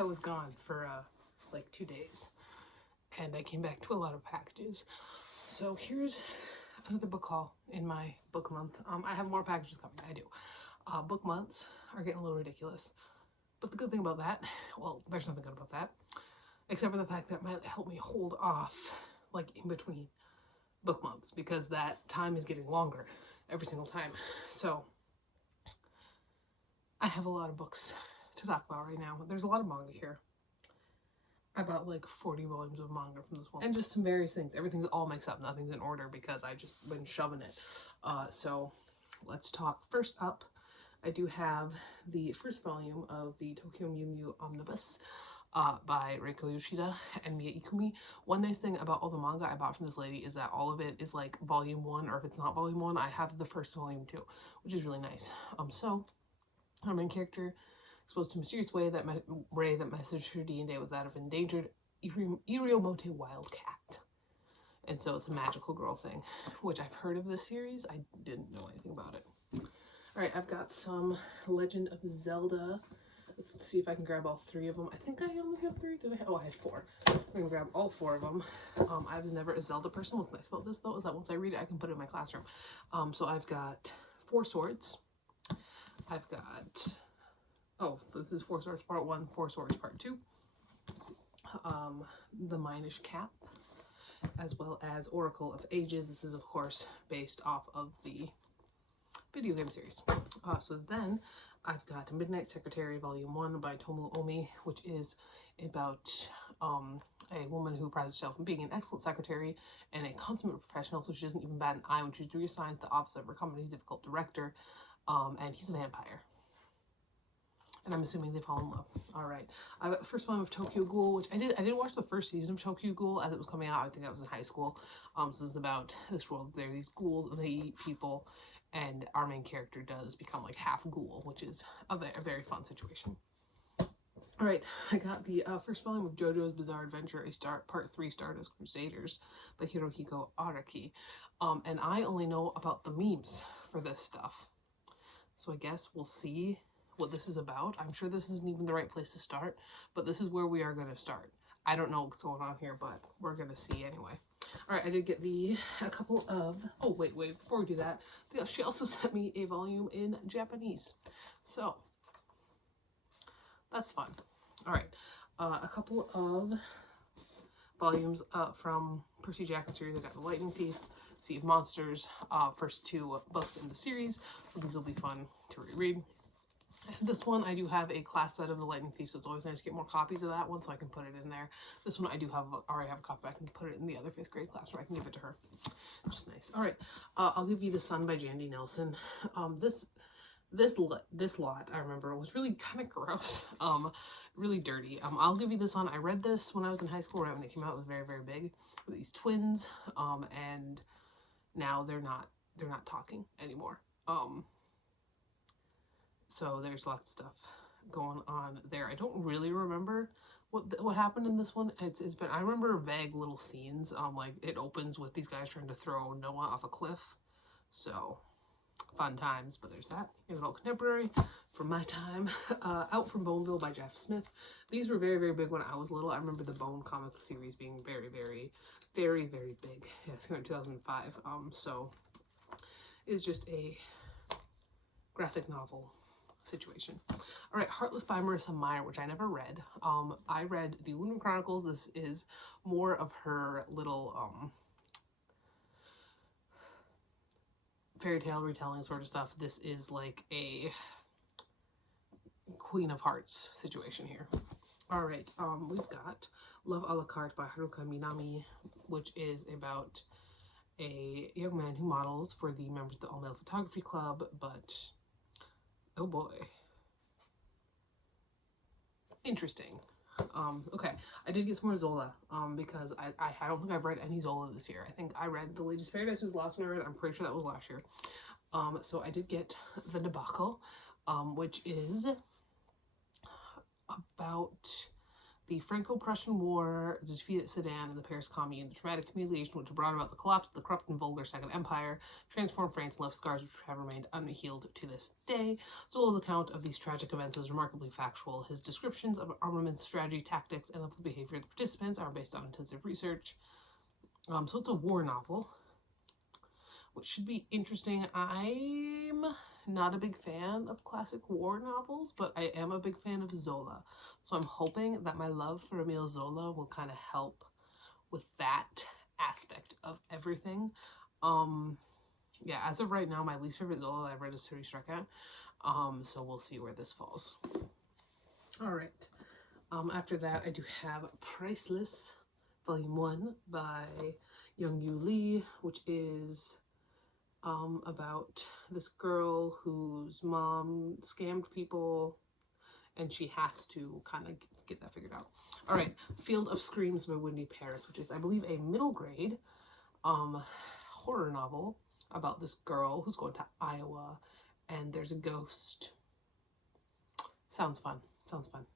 I was gone for like 2 days, and I came back to a lot of packages. So here's another book haul in my book month. I have more packages coming. I do. Book months are getting a little ridiculous, but the good thing about that, well, there's nothing good about that, except for the fact that it might help me hold off like in between book months, because that time is getting longer every single time. So I have a lot of books to talk about right now. There's a lot of manga here. I bought like 40 volumes of manga from this one, and just some various things. Everything's all mixed up, nothing's in order because I've just been shoving it. So let's talk. First up, I do have the first volume of the Tokyo Mew Mew Omnibus by Reiko Yoshida and Mia Ikumi. One nice thing about all the manga I bought from this lady is that all of it is like volume 1, or if it's not volume 1, I have the first volume too, which is really nice. So our main character exposed to a mysterious ray that messaged her DNA with that of endangered Iriomote wildcat. And so it's a magical girl thing, which I've heard of this series. I didn't know anything about it. Alright, I've got some Legend of Zelda. Let's see if I can grab all 3 of them. I think I only have 3. Oh, I had 4. I'm going to grab all 4 of them. I was never a Zelda person. What's nice about this, though, is that once I read it, I can put it in my classroom. So I've got 4 Swords. I've got... Oh, this is 4 Swords Part 1, 4 Swords Part 2. The Minish Cap, as well as Oracle of Ages. This is, of course, based off of the video game series. So then I've got Midnight Secretary Volume 1 by Tomu Omi, which is about a woman who prides herself on being an excellent secretary and a consummate professional, so she doesn't even bat an eye when she's reassigned to the office of her company's difficult director, and he's a vampire. And I'm assuming they fall in love. All right. I got the first one of Tokyo Ghoul, which I did watch the first season of Tokyo Ghoul as it was coming out. I think I was in high school. So this is about this world. There are these ghouls and they eat people, and our main character does become like half ghoul, which is a very fun situation. All right, I got the first volume of JoJo's Bizarre Adventure, Part 3 Stardust Crusaders by Hirohiko Araki. And I only know about the memes for this stuff. So I guess we'll see what this is about. I'm sure this isn't even the right place to start, but this is where we are going to start. I don't know what's going on here, but we're going to see anyway. All right, I did get a couple of, oh, wait, before we do that, she also sent me a volume in Japanese. So, that's fun. All right, a couple of volumes from Percy Jackson series. I got The Lightning Thief, Sea of Monsters, first 2 books in the series, so these will be fun to reread. This one, I do have a class set of The Lightning Thief, so it's always nice to get more copies of that one so I can put it in there. This one I do already have a copy, but I can put it in the other 5th grade class where I can give it to her, which is nice. All right, I'll give you The Sun by Jandy Nelson. This lot, I remember, was really kind of gross, really dirty. I'll give you this one. I read this when I was in high school, right when it came out. It was very, very big. With these twins, and now they're not talking anymore. So there's lots of stuff going on there. I don't really remember what happened in this one. It's been, I remember vague little scenes. Like it opens with these guys trying to throw Noah off a cliff. So fun times, but there's that. Here's Adult Contemporary from my time. Out from Boneville by Jeff Smith. These were very, very big when I was little. I remember the Bone comic series being very, very, very, very big. Yeah, it's came out in 2005. So it's just a graphic novel situation. All right, Heartless by Marissa Meyer, which I never read. I read the Lunar Chronicles. This is more of her little fairy tale retelling sort of stuff. This is like a Queen of Hearts situation here. All right, we've got Love a la Carte by Haruka Minami, which is about a young man who models for the members of the All-Male Photography Club, but oh boy. Interesting. Okay, I did get some more Zola, because I don't think I've read any Zola this year. I think I read The Latest Paradise was the last one I read. I'm pretty sure that was last year. So I did get The Debacle, which is about The Franco-Prussian War, the defeat at Sedan, and the Paris Commune, the traumatic humiliation which brought about the collapse of the corrupt and vulgar Second Empire, transformed France and left scars which have remained unhealed to this day. Zola's account of these tragic events is remarkably factual. His descriptions of armaments, strategy, tactics, and of the behavior of the participants are based on intensive research. So it's a war novel, which should be interesting. I'm not a big fan of classic war novels, but I am a big fan of Zola. So I'm hoping that my love for Emile Zola will kind of help with that aspect of everything. Yeah, as of right now, my least favorite Zola I've read is Suri Struck Out. So we'll see where this falls. All right. After that, I do have Priceless, Volume 1 by Young Yu Lee, which is about this girl whose mom scammed people, and she has to kind of get that figured out. All right, Field of Screams by Wendy Paris, which is, I believe, a middle grade horror novel about this girl who's going to Iowa, and there's a ghost. Sounds fun. Sounds fun.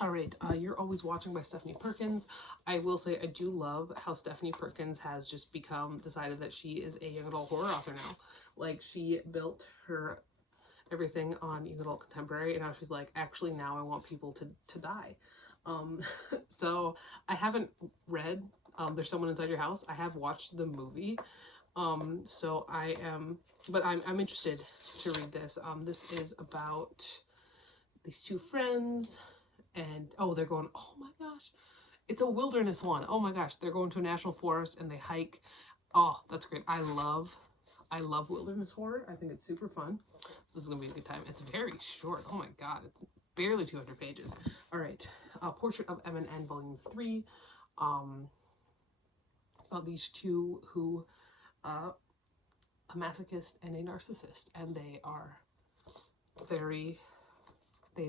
All right, You're Always Watching by Stephanie Perkins. I will say I do love how Stephanie Perkins has just decided that she is a young adult horror author now. Like, she built her everything on young adult contemporary, and now she's like, actually, now I want people to die. So I haven't read There's Someone Inside Your House. I have watched the movie. So I am, but I'm interested to read this. This is about these two friends. And, they're going, oh my gosh, it's a wilderness one. Oh my gosh, they're going to a national forest and they hike. Oh, that's great. I love wilderness horror. I think it's super fun. So this is going to be a good time. It's very short. Oh my God, it's barely 200 pages. All right, Portrait of M&N, Volume 3. About these two who, a masochist and a narcissist, and they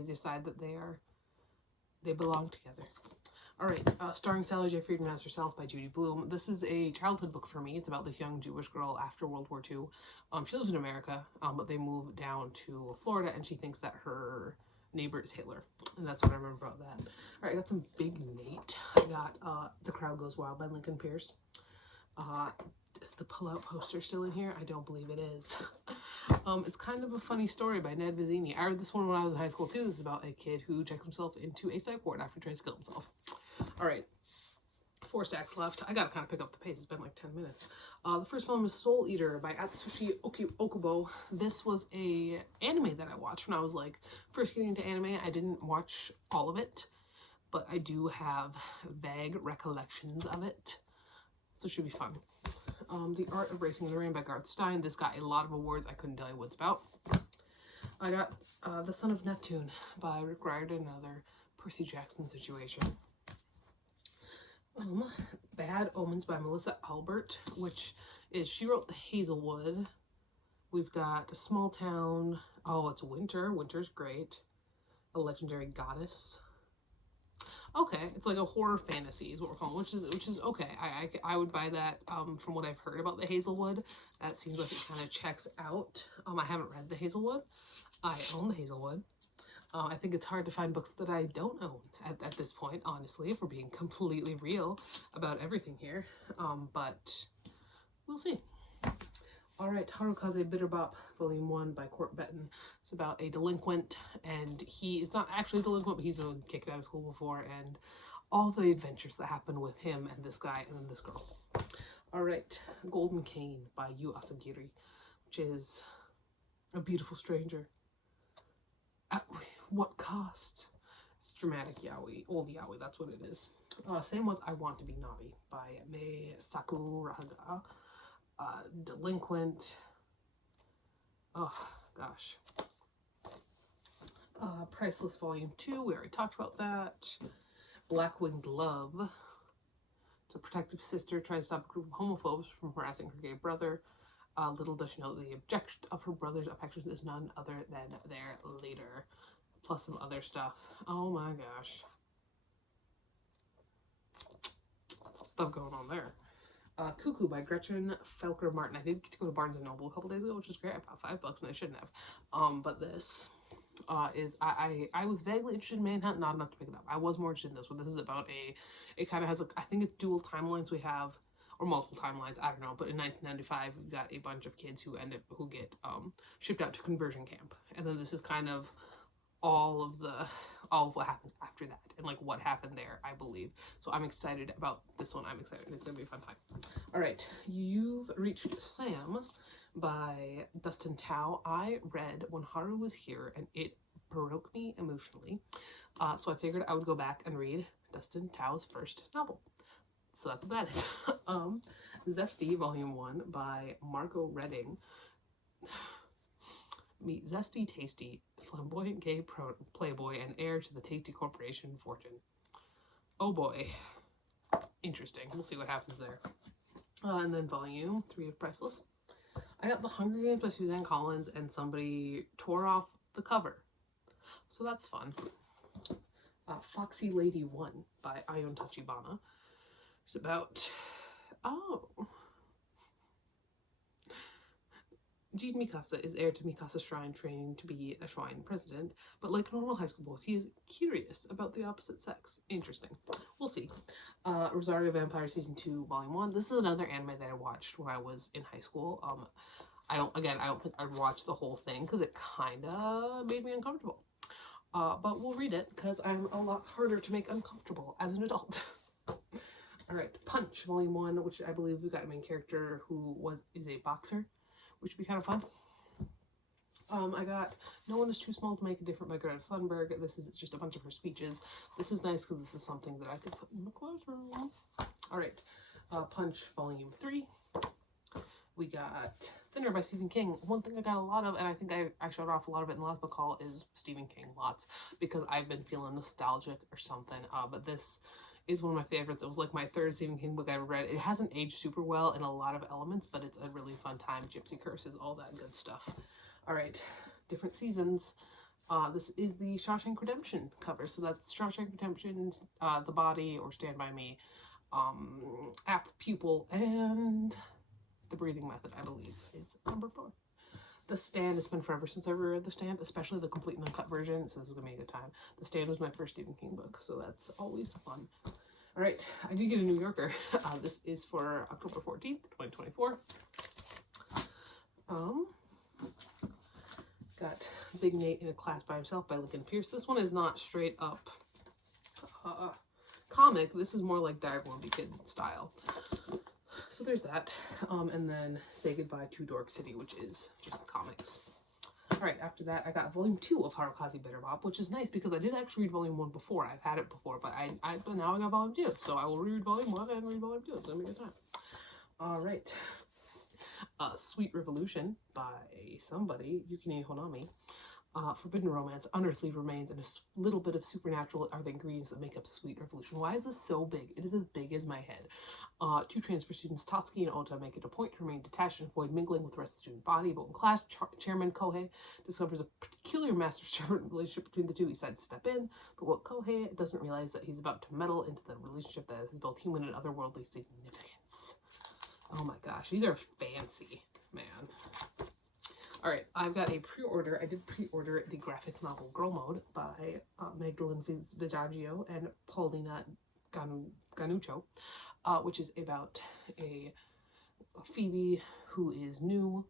decide that they belong together. All right, starring Sally J. Friedman as herself by Judy Blume. This is a childhood book for me. It's about this young Jewish girl after World War II. She lives in America, but they move down to Florida, and she thinks that her neighbor is Hitler. And that's what I remember about that. All right, I got some big Nate. I got The Crowd Goes Wild by Lincoln Pierce. Is the pull-out poster still in here? I don't believe it is. It's kind of a funny story by Ned Vizzini. I read this one when I was in high school too. This is about a kid who checks himself into a psych ward after he tries to kill himself. All right, 4 stacks left. I gotta kind of pick up the pace. It's been like 10 minutes. The first film is Soul Eater by Atsushi Okubo. This was a anime that I watched when I was like first getting into anime. I didn't watch all of it, but I do have vague recollections of it. So it should be fun. The Art of Racing in the Rain by Garth Stein. This got a lot of awards. I couldn't tell you what it's about. I got The Son of Neptune by Rick Riordan, another Percy Jackson situation. Bad Omens by Melissa Albert, which is, she wrote The Hazelwood. We've got A Small Town. Oh, it's winter. Winter's great. A Legendary Goddess. Okay, it's like a horror fantasy is what we're calling, which is okay. I would buy that. From what I've heard about The Hazelwood, that seems like it kind of checks out. I haven't read The Hazelwood. I own The Hazelwood. I think it's hard to find books that I don't own at this point, honestly, if we're being completely real about everything here. But we'll see. All right, Harukaze Bitterbop, Volume 1 by Court Benton. It's about a delinquent, and he is not actually a delinquent, but he's been kicked out of school before, and all the adventures that happen with him and this guy and then this girl. All right, Golden Cane by Yu Asagiri, which is a beautiful stranger. At what cost? It's dramatic yaoi, old yaoi, that's what it is. Same with I Want to Be Nabi by Mei Sakuraga. Delinquent. Oh gosh. Priceless Volume 2, we already talked about that. Black Winged Love. It's a protective sister trying to stop a group of homophobes from harassing her gay brother. Little does she know that the object of her brother's affection is none other than their leader. Plus some other stuff. Oh my gosh. Stuff going on there. Cuckoo by Gretchen Felker Martin. I did get to go to Barnes & Noble a couple days ago, which is great. I bought $5 and I shouldn't have. But this is I was vaguely interested in Manhunt, not enough to pick it up. I was more interested in this one. This is about it kind of has I think it's dual timelines we have, or multiple timelines, I don't know, but in 1995 we've got a bunch of kids who get shipped out to conversion camp, and then this is kind of all of what happens after that, and like what happened there, I believe. So I'm excited about this one. I'm excited. It's gonna be a fun time. All right, You've Reached Sam by Dustin Tao. I read When Haru Was Here, and it broke me emotionally. So I figured I would go back and read Dustin Tao's first novel. So that's what that is. Zesty, Volume 1 by Margot Redding. Meet Zesty Tasty, flamboyant gay playboy and heir to the Tasty Corporation fortune. Oh boy. Interesting. We'll see what happens there. And then Volume 3 of Priceless. I got The Hunger Games by Suzanne Collins, and somebody tore off the cover. So that's fun. Foxy Lady 1 by Ayon Tachibana. It's about... Jean Mikasa is heir to Mikasa Shrine, training to be a shrine president, but like normal high school boys, he is curious about the opposite sex. Interesting. We'll see. Rosario Vampire Season 2, Volume 1. This is another anime that I watched when I was in high school. I don't think I'd watch the whole thing because it kind of made me uncomfortable. But we'll read it because I'm a lot harder to make uncomfortable as an adult. All right, Punch, Volume 1, which I believe we got a main character who is a boxer, which would be kind of fun. I got No One Is Too Small to Make a Difference by Greta Thunberg. This is just a bunch of her speeches. This is nice because this is something that I could put in the classroom. All right, Punch, Volume 3. We got Thinner by Stephen King. One thing I got a lot of, and I think I showed off a lot of it in the last book haul, is Stephen King lots, because I've been feeling nostalgic or something. But this is one of my favorites. It was like my third Stephen King book I ever read. It hasn't aged super well in a lot of elements, but it's a really fun time. Gypsy Curses, all that good stuff. All right, Different Seasons. This is the Shawshank Redemption cover. So that's Shawshank Redemption, The Body, or Stand By Me, Apt Pupil, and The Breathing Method, I believe, is number 4. The Stand, it's been forever since I read The Stand, especially the complete and uncut version, so this is going to be a good time. The Stand was my first Stephen King book, so that's always fun. All right, I did get a New Yorker. This is for October 14th, 2024. Got Big Nate in a Class by Himself by Lincoln Pierce. This one is not straight up comic. This is more like Diary of a Wimpy Kid style. So there's that. And then Say Goodbye to Dork City, which is just comics. All right, after that, I got Volume 2 of Harukaze Bitter Bop, which is nice because I did actually read Volume 1 before. I've had it before, but but now I got Volume 2. So I will reread Volume 1 and read Volume 2. It's going to be a good time. All right. Sweet Revolution by somebody, Yukine Honami. Forbidden romance, unearthly remains, and a little bit of supernatural are the ingredients that make up Sweet Revolution. Why is this so big? It is as big as my head. 2 transfer students, Tatsuki and Ota, make it a point to remain detached and avoid mingling with the rest of the student body, but when class chairman Kohei discovers a peculiar master-servant relationship between the two, he decides to step in, but what Kohei doesn't realize that he's about to meddle into the relationship that has both human and otherworldly significance. Oh my gosh, these are fancy, man. All right, I've got a pre-order. I did pre-order the graphic novel Girl Mode by Magdalene Visaggio and Paulina Ganuccio, which is about a Phoebe who is new,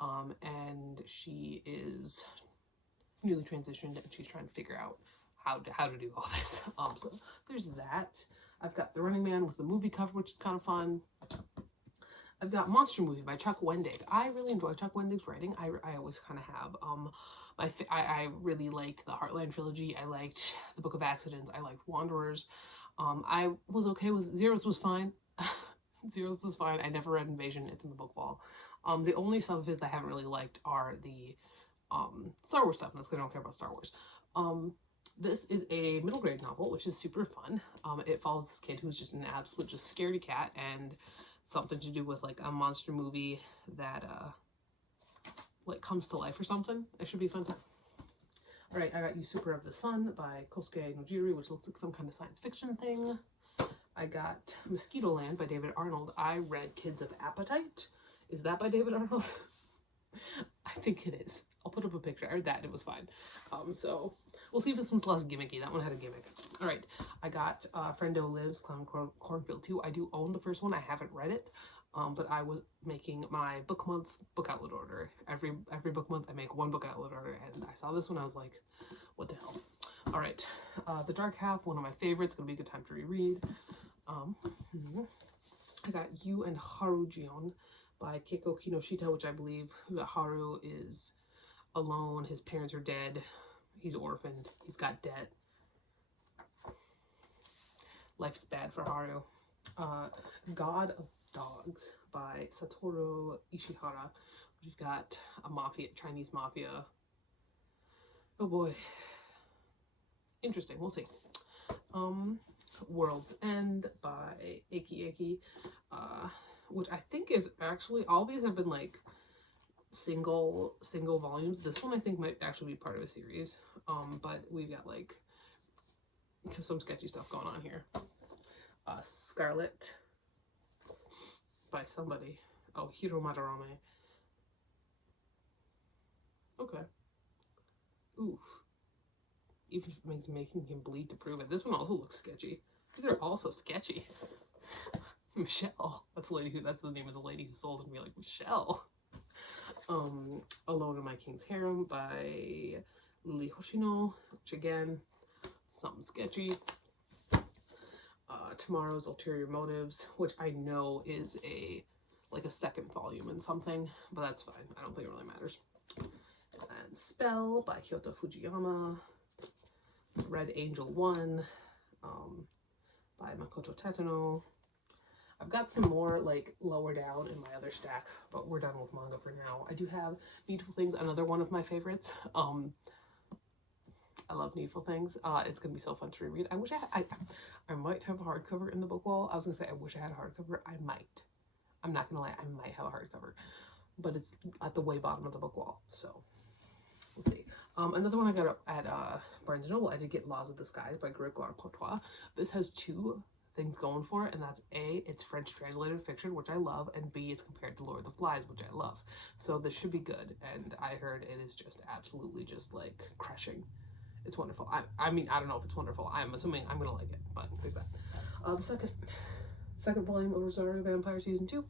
and she is newly transitioned, and she's trying to figure out how to do all this. So there's that. I've got The Running Man with the movie cover, which is kind of fun. I've got Monster Movie by Chuck Wendig. I really enjoy Chuck Wendig's writing. I always kind of have. I really liked the Heartland trilogy. I liked The Book of Accidents. I liked Wanderers. I was okay with Zeros was fine. Zeros was fine. I never read Invasion. It's in the book wall. The only stuff of his that I haven't really liked are the Star Wars stuff. That's because I don't care about Star Wars. This is a middle grade novel, which is super fun. It follows this kid who's just an absolute scaredy cat, and something to do with like a monster movie that like comes to life or something. It should be a fun time. All right, I got Usurper of the Sun by Kosuke Nojiri, which looks like some kind of science fiction thing. I got Mosquito Land by David Arnold. I read Kids of Appetite. Is that by David Arnold? I think it is. I'll put up a picture. I read that. It was fine. So we'll see if this one's less gimmicky. That one had a gimmick. All right. I got Friendo Lives, Clown Cornfield 2. I do own the first one. I haven't read it. But I was making my book month book outlet order. Every book month I make one book outlet order, and I saw this one. I was like, what the hell? All right. The Dark Half, one of my favorites. Gonna be a good time to reread. I got You and Haru Jion by Keiko Kinoshita, which I believe Haru is alone. His parents are dead. He's orphaned. He's got debt. Life's bad for Haru. God of Dogs by Satoru Ishihara. We've got a mafia, Chinese mafia. Oh boy. Interesting. We'll see. World's End by Eki Eki, which I think is actually, all these have been like single volumes. This one I think might actually be part of a series. But we've got like some sketchy stuff going on here. Scarlet by somebody. Oh, Hiro Madarame. Okay. Oof. Even if it means making him bleed to prove it. This one also looks sketchy. These are also sketchy. Michelle. That's the name of the lady who sold it to me, like, Michelle. Alone in My King's Harem by Lily Hoshino, which again, something sketchy. Tomorrow's Ulterior Motives, which I know is a second volume in something, but that's fine. I don't think it really matters. And Spell by Kyoto Fujiyama. Red Angel 1 by Makoto Tatano. I've got some more like lower down in my other stack, but we're done with manga for now. I do have Needful Things, another one of my favorites. I love Needful Things. It's gonna be so fun to reread. I wish I might have a hardcover in the book wall. I was gonna say I wish I had a hardcover. I might. I'm not gonna lie, I might have a hardcover, but it's at the way bottom of the book wall, so we'll see. Another one I got at Barnes & Noble, I did get Laws of the Skies by Grégoire Courtois. This has two things going for it, and that's A, it's French translated fiction, which I love, and B, it's compared to Lord of the Flies, which I love. So this should be good, and I heard it is just absolutely just like crushing. It's wonderful. I mean, I don't know if it's wonderful. I'm assuming I'm gonna like it, but there's that. The second volume of Rosario Vampire Season 2.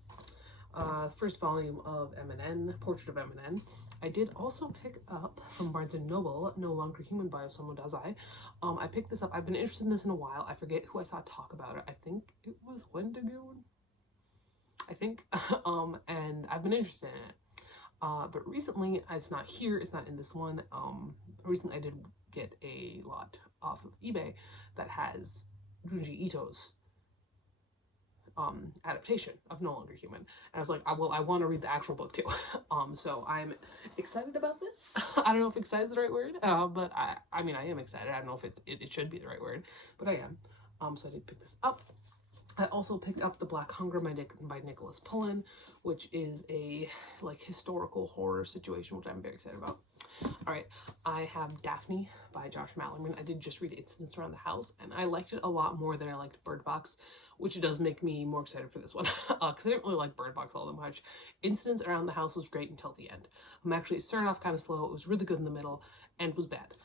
First volume of M&N, Portrait of M&N. I did also pick up from Barnes & Noble, No Longer Human by Osamu Dazai. I picked this up. I've been interested in this in a while. I forget who I saw talk about it. I think it was Wendigo. I think. And I've been interested in it. But recently, it's not here. It's not in this one. Recently, I did get a lot off of eBay that has Junji Ito's adaptation of No Longer Human, and I was like, I want to read the actual book too. So I'm excited about this. I don't know if excited is the right word, but I mean I am excited. I don't know if it should be the right word, but I am. So I did pick this up. I also picked up The Black Hunger by Nicholas Pullen, which is a like historical horror situation, which I'm very excited about. All right, I have Daphne by Josh Malerman. I did just read Incidents Around the House, and I liked it a lot more than I liked Bird Box, which does make me more excited for this one, because I didn't really like Bird Box all that much. Incidents Around the House was great until the end. It started off kind of slow, it was really good in the middle, and was bad.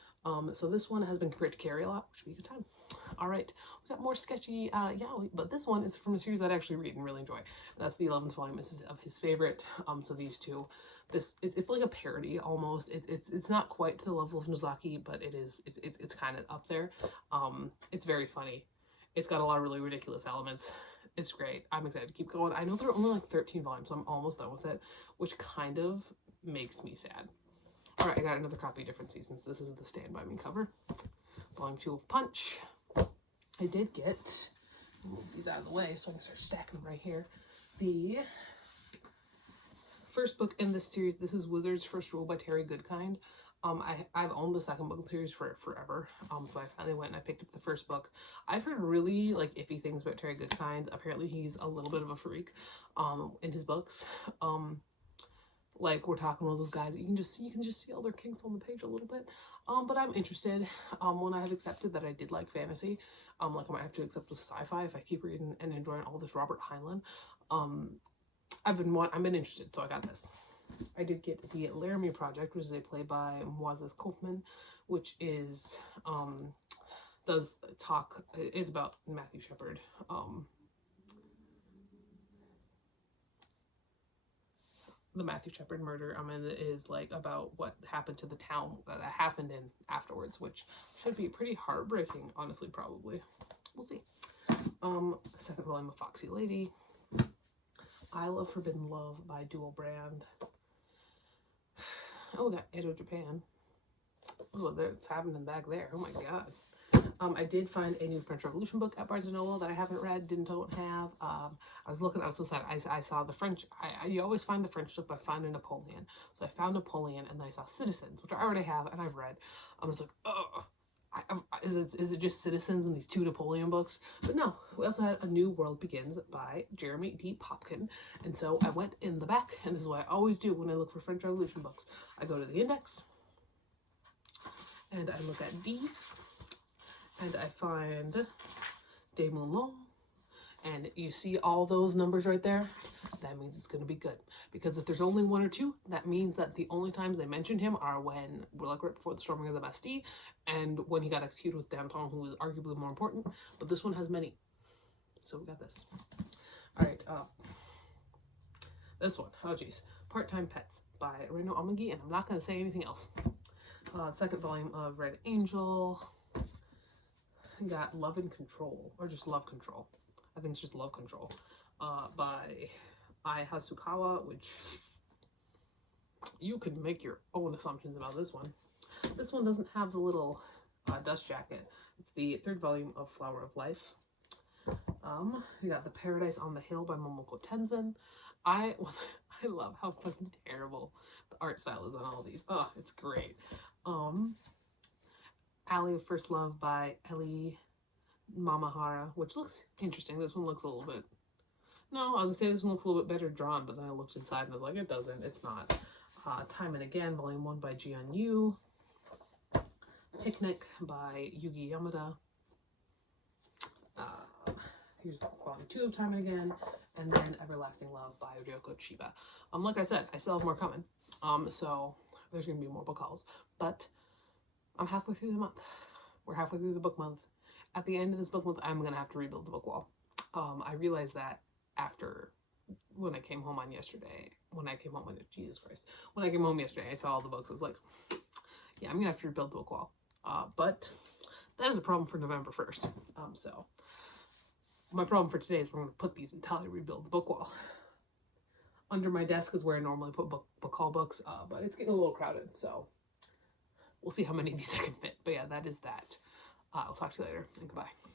So this one has been compared to Carrie a lot, which would be a good time. All right, we got more sketchy yaoi, but this one is from a series that I actually read and really enjoy. That's the 11th volume. This is of his favorite. So these two, it's like a parody almost. It's not quite to the level of Nozaki, but it's kind of up there. It's very funny. It's got a lot of really ridiculous elements. It's great. I'm excited to keep going. I know there are only like 13 volumes, so I'm almost done with it, which kind of makes me sad. All right, I got another copy of Different Seasons. This is the Stand By Me cover. Volume 2 of Punch. I did get, move these out of the way so I can start stacking them right here. The first book in this series, this is Wizard's First Rule by Terry Goodkind. I've owned the second book of the series for forever. So I finally went and I picked up the first book. I've heard really like iffy things about Terry Goodkind. Apparently he's a little bit of a freak in his books. Like we're talking about those guys, you can just see all their kinks on the page a little bit. But I'm interested. When I have accepted that I did like fantasy, like I might have to accept with sci-fi if I keep reading and enjoying all this Robert Heinlein. I've been interested, so I got this. I did get the Laramie Project, which is a play by Moises Kaufman, which is is about Matthew Shepard. The Matthew Shepard murder, and it is like about what happened to the town that happened in afterwards, which should be pretty heartbreaking, honestly, probably. We'll see. Second volume of Foxy Lady. Isle of Forbidden Love by Dual Brand. Oh, we got Edo Japan. Oh, it's happening back there. Oh my god. I did find a new French Revolution book at Barnes & Noble that I haven't read, don't have. I was so sad. I saw the French. You always find the French stuff by finding Napoleon. So I found Napoleon, and then I saw Citizens, which I already have and I've read. I was like, oh, is it just Citizens and these two Napoleon books? But no, we also had A New World Begins by Jeremy D. Popkin. And so I went in the back, and this is what I always do when I look for French Revolution books. I go to the index, and I look at D, and I find De Moulin, and you see all those numbers right there. That means it's going to be good, because if there's only one or two, that means that the only times they mentioned him are when we're like right before the storming of the Bastille and when he got executed with Danton, who was arguably more important. But this one has many, so we got this. All right, this one, oh geez, Part-Time Pets by Reno Amagi, and I'm not going to say anything else. Second volume of Red Angel. Got Love and Control, or just Love Control. I think it's just Love Control, by Ai Hasukawa, which you could make your own assumptions about this one. This one doesn't have the little dust jacket. It's the third volume of Flower of Life. You got The Paradise on the Hill by Momoko Tenzin. I love how fucking terrible the art style is on all of these. Oh, it's great. Alley of First Love by Ellie Mamahara, which looks interesting. This one looks a little bit... No, I was going to say this one looks a little bit better drawn, but then I looked inside and I was like, it doesn't. It's not. Time and Again, Volume 1 by Jian Yu. Picnic by Yugi Yamada. Here's Volume 2 of Time and Again. And then Everlasting Love by Ryoko Chiba. Like I said, I still have more coming. So there's going to be more book hauls. But I'm halfway through the month. We're halfway through the book month. At the end of this book month, I'm going to have to rebuild the book wall. I realized that after, when I came home yesterday, Jesus Christ, when I came home yesterday, I saw all the books. I was like, yeah, I'm going to have to rebuild the book wall. But that is a problem for November 1st. So my problem for today is we're going to put these until I rebuild the book wall. Under my desk is where I normally put book haul books, but it's getting a little crowded, so we'll see how many of these I can fit. But yeah, that is that. I'll talk to you later, and goodbye.